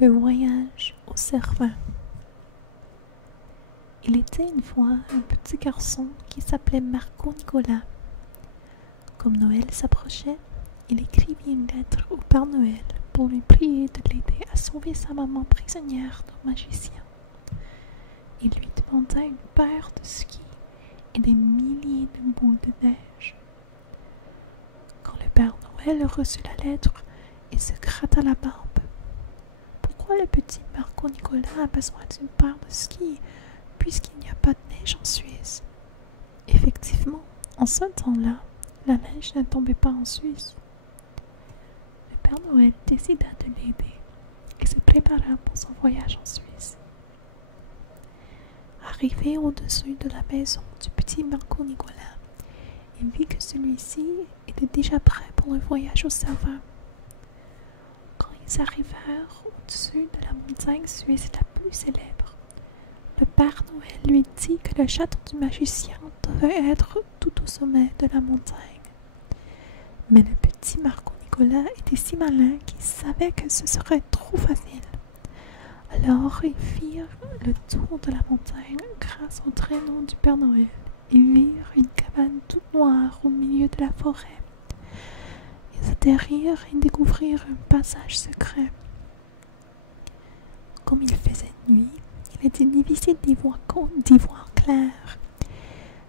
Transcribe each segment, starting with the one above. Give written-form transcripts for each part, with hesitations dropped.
Le voyage au Cervin. Il était une fois un petit garçon qui s'appelait Marco Nicolas. Comme Noël s'approchait, il écrivit une lettre au Père Noël pour lui prier de l'aider à sauver sa maman prisonnière d'un magicien. Il lui demanda une paire de skis et des milliers de boules de neige. Quand le Père Noël reçut la lettre, il se gratta la barbe. Pourquoi le petit Marco Nicolas a besoin d'une paire de skis puisqu'il n'y a pas de neige en Suisse? Effectivement, en ce temps-là, la neige ne tombait pas en Suisse. Le Père Noël décida de l'aider et se prépara pour son voyage en Suisse. Arrivé au-dessus de la maison du petit Marco Nicolas, il vit que celui-ci était déjà prêt pour le voyage au Cervin. Quand ils arrivèrent au-dessus de la montagne suisse la plus célèbre, le Père Noël lui dit que le château du magicien devait être tout au sommet de la montagne. Mais le petit Marco Nicolas était si malin qu'il savait que ce serait trop facile. Alors ils firent le tour de la montagne grâce au traîneau du Père Noël. Ils virent une cabane toute noire au milieu de la forêt. Ils atterrirent et découvrirent un passage secret. Comme il faisait nuit, il était difficile d'y voir clair.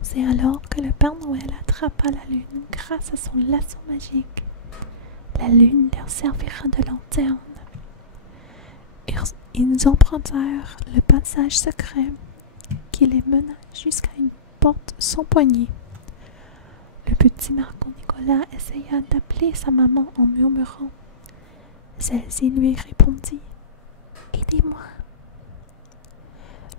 C'est alors que le Père Noël attrapa la lune grâce à son lasso magique. La lune leur servira de lanterne. Ils empruntèrent le passage secret qui les mena jusqu'à une porte sans poignée. Le petit Marco Nicolas essaya d'appeler sa maman en murmurant. Celle-ci lui répondit « Aidez-moi ».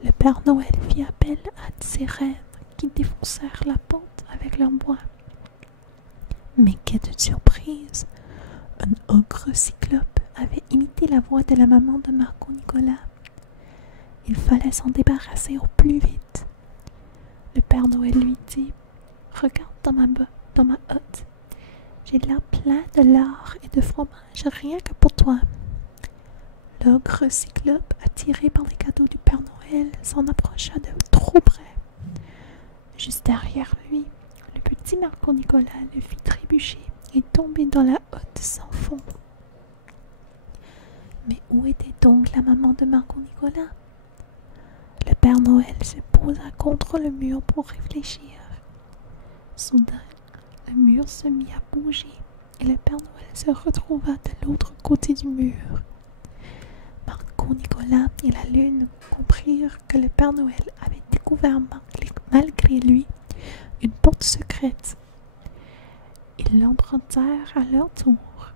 Le Père Noël fit appel à ses reines qui défoncèrent la porte avec leur bois. Mais quelle surprise! Un ogre cyclope avait imité la voix de la maman de Marco Nicolas. Il fallait s'en débarrasser au plus vite. Le Père Noël lui dit « Regarde dans ma hotte. J'ai là plein de lard et de fromage rien que pour toi. » L'ogre cyclope, attiré par les cadeaux du Père Noël, s'en approcha de trop près. Juste derrière lui, le petit Marco Nicolas le fit trébucher et tomber dans la hotte sans fond. Mais où était donc la maman de Marco Nicolas? Le Père Noël se posa contre le mur pour réfléchir. Soudain, le mur se mit à bouger et le Père Noël se retrouva de l'autre côté du mur. Marco Nicolas et la lune comprirent que le Père Noël avait découvert malgré lui une porte secrète. Ils l'empruntèrent à leur tour.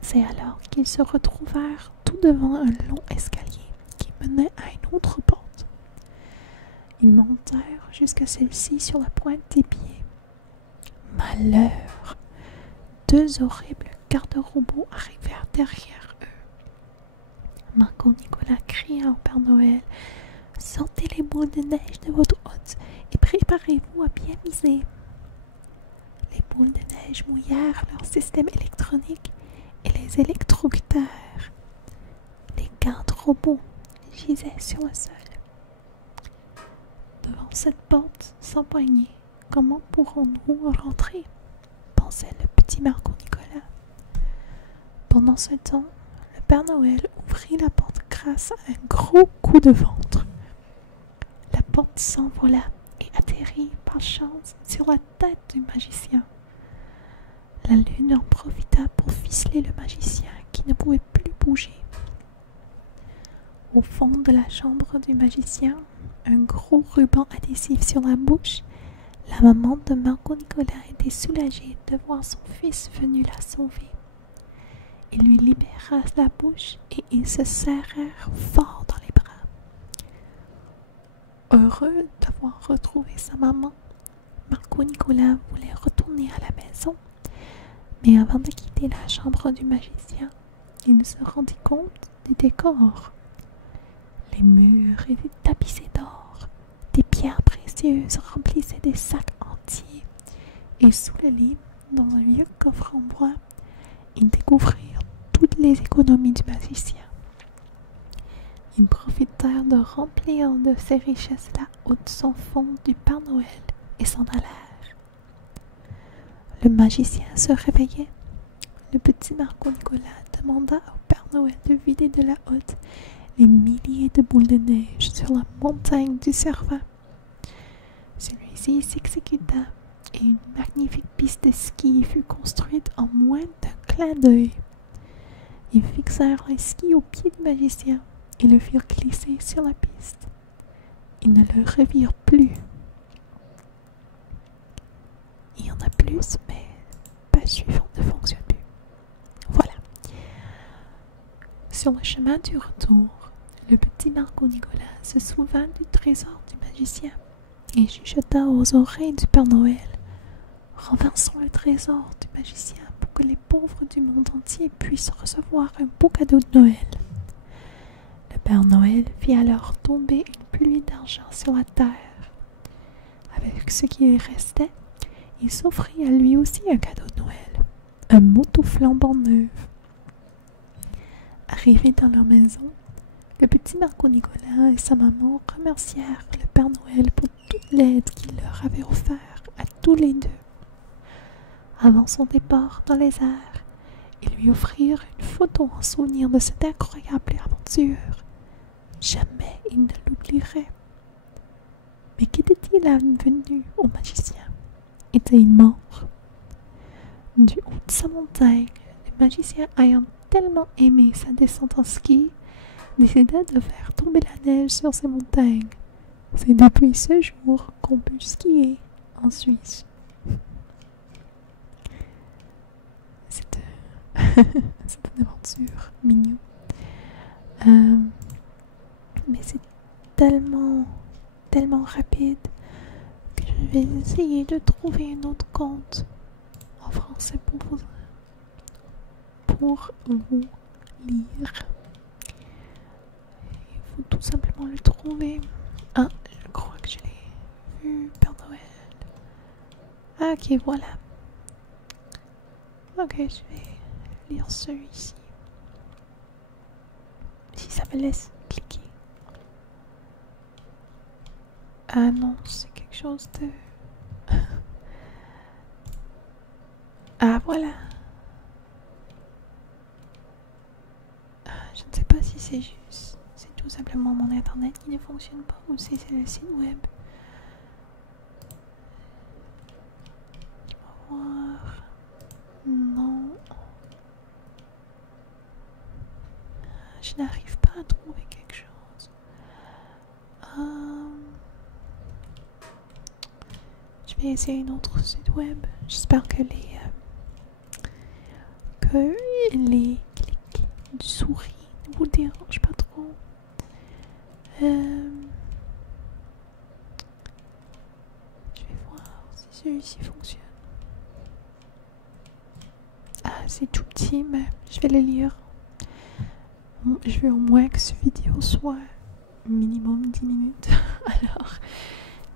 C'est alors qu'ils se retrouvèrent tout devant un long escalier qui menait à une autre porte. Ils montèrent jusqu'à celle-ci sur la pointe des pieds. Malheur! Deux horribles garde-robots arrivèrent derrière eux. Marco Nicolas cria au Père Noël « Sortez les boules de neige de votre hotte et préparez-vous à bien miser. » Les boules de neige mouillèrent leur système électronique et les électrocutèrent. Les garde-robots gisaient sur le sol. Devant cette porte sans poignée, comment pourrons-nous rentrer? Pensait le petit Marco Nicolas. Pendant ce temps, le Père Noël ouvrit la porte grâce à un gros coup de ventre. La porte s'envola et atterrit par chance sur la tête du magicien. La lune en profita pour ficeler le magicien qui ne pouvait plus bouger. Au fond de la chambre du magicien, un gros ruban adhésif sur la bouche, la maman de Marco Nicolas était soulagée de voir son fils venu la sauver. Il lui libéra la bouche et ils se serrèrent fort dans les bras. Heureux d'avoir retrouvé sa maman, Marco Nicolas voulait retourner à la maison. Mais avant de quitter la chambre du magicien, il se rendit compte du décor. Les murs étaient tapissés d'or, des pierres précieuses remplissaient des sacs entiers, et sous le lit, dans un vieux coffre en bois, ils découvrirent toutes les économies du magicien. Ils profitèrent de remplir de ces richesses la haute sans fond du Père Noël et s'en allèrent. Le magicien se réveillait. Le petit Marco Nicolas demanda au Père Noël de vider de la hotte les milliers de boules de neige sur la montagne du Cervin. Celui-ci s'exécuta et une magnifique piste de ski fut construite en moins d'un clin d'œil. Ils fixèrent les skis au pied du magicien et le firent glisser sur la piste. Ils ne le revirent plus. Il y en a plus, mais le pas suivant ne fonctionne plus. Voilà. Sur le chemin du retour, le petit Marco Nicolas se souvint du trésor du magicien et chuchota aux oreilles du Père Noël: renversons le trésor du magicien pour que les pauvres du monde entier puissent recevoir un beau cadeau de Noël. Le Père Noël fit alors tomber une pluie d'argent sur la terre. Avec ce qui restait, il s'offrit à lui aussi un cadeau de Noël, un moto flambant neuf. Arrivés dans leur maison, le petit Marco Nicolas et sa maman remercièrent le Père Noël pour toute l'aide qu'il leur avait offerte à tous les deux. Avant son départ dans les airs, ils lui offrirent une photo en souvenir de cette incroyable aventure. Jamais il ne l'oublierait. Mais qu'était-il advenu au magicien? Était-il mort? Du haut de sa montagne, le magicien, ayant tellement aimé sa descente en ski, décida de faire tomber la neige sur ces montagnes. C'est depuis ce jour qu'on peut skier en Suisse. C'est une aventure mignonne. Mais c'est tellement rapide que je vais essayer de trouver une autre conte en français pour vous lire. Il faut tout simplement le trouver. Ah, je crois que je l'ai vu, Père Noël. Ah, ok, voilà. Ok, je vais lire celui-ci. Si ça me laisse cliquer. Ah non, c'est quelque chose de... Ah, voilà. Je ne sais pas si c'est juste. C'est tout simplement mon internet qui ne fonctionne pas ou si c'est le site web. On va voir. Non. Je n'arrive pas à trouver quelque chose. Je vais essayer une autre site web. J'espère que les clics du souris ne vous dérangent pas trop. Je vais voir si celui-ci fonctionne. Ah, c'est tout petit, mais je vais le lire. Je veux au moins que cette vidéo soit minimum 10 minutes. Alors,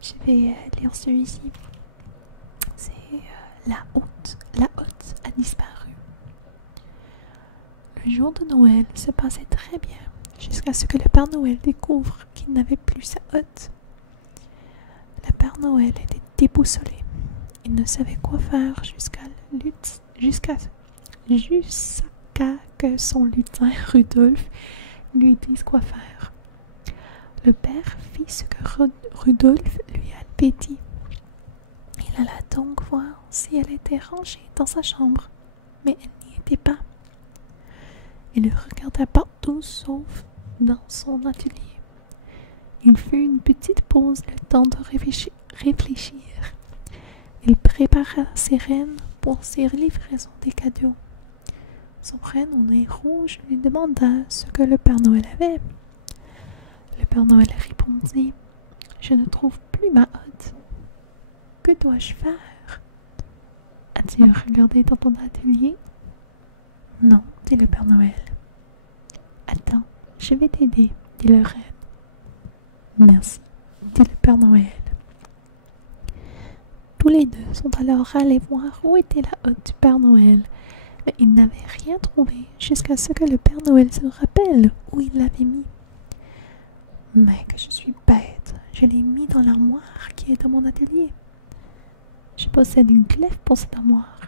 je vais lire celui-ci. C'est La hotte a disparu. Le jour de Noël se passait très bien, jusqu'à ce que le Père Noël découvre qu'il n'avait plus sa hotte. Le Père Noël était déboussolé. Il ne savait quoi faire jusqu'à que son lutin Rudolf lui dise quoi faire. Le père fit ce que Rudolf lui avait dit. Il alla donc voir si elle était rangée dans sa chambre, mais elle n'y était pas. Il regarda partout sauf dans son atelier. Il fit une petite pause, le temps de réfléchir. Il prépara ses rennes pour ses livraisons des cadeaux. Son reine au nez rouge lui demanda ce que le Père Noël avait. Le Père Noël répondit: « Je ne trouve plus ma hotte. Que dois-je faire? As-tu regardé dans ton atelier? » « Non, dit le Père Noël. »« Attends, je vais t'aider, dit la reine. »« Merci, dit le Père Noël. » Tous les deux sont alors allés voir où était la hotte du Père Noël, mais ils n'avaient rien trouvé jusqu'à ce que le Père Noël se rappelle où il l'avait mis. Mais que je suis bête, je l'ai mis dans l'armoire qui est dans mon atelier. Je possède une clé pour cette armoire.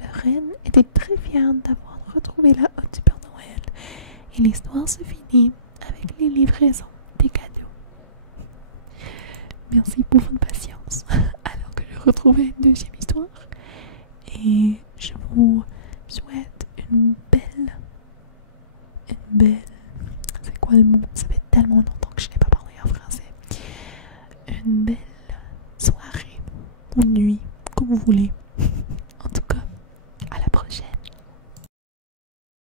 La reine était très fière d'avoir retrouvé la hotte du Père Noël et l'histoire se finit avec les livraisons des cadeaux. Merci pour votre patience alors que je retrouvais une deuxième histoire et je vous souhaite une belle, c'est quoi le mot? Ça fait tellement longtemps que je n'ai pas parlé en français. Une belle soirée ou nuit, comme vous voulez.